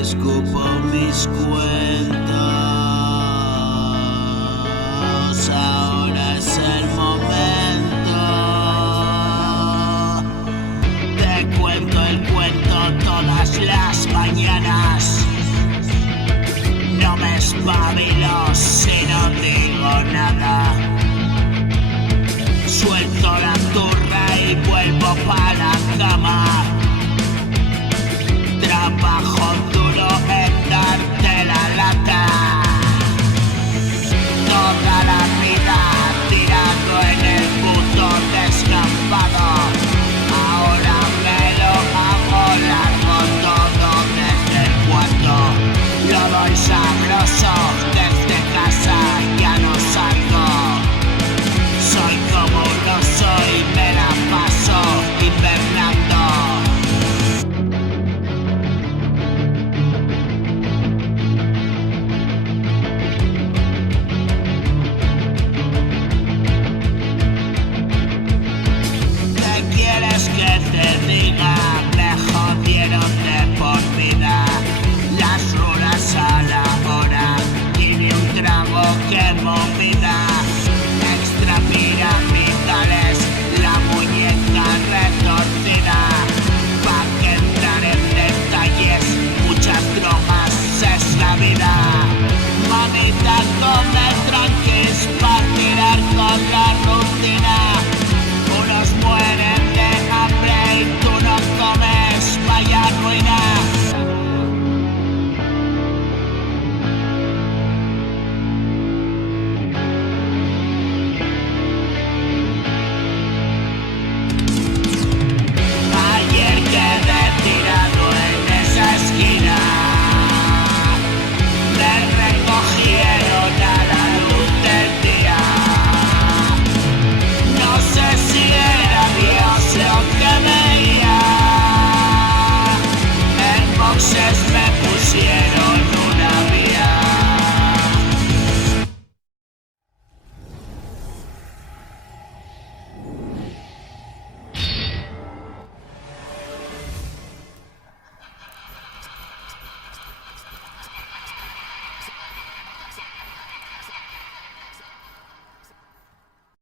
Escupo mis cuentos, ahora es el momento. Te cuento el cuento todas las mañanas. No me espabilo si no digo nada. Suelto la turra y vuelvo pa' la cama. Trabajo duro en darte la lata. Toda la vida tirado en el puto descampado. Ahora me lo hago largo todo desde el cuarto. Lo doy sabroso desde casa, ya no salgo. Soy como no soy, me la paso invernando. ¿Quieres que te diga? Me jodieron de por vida. Las rulas a la hora y ni un trago que movida. Extrapiramidales, la muñeca retorcida. Pa' que entrar en detalles, muchas drogas es la vida. Mamita, come tranquis, pa' tirar con la rutina.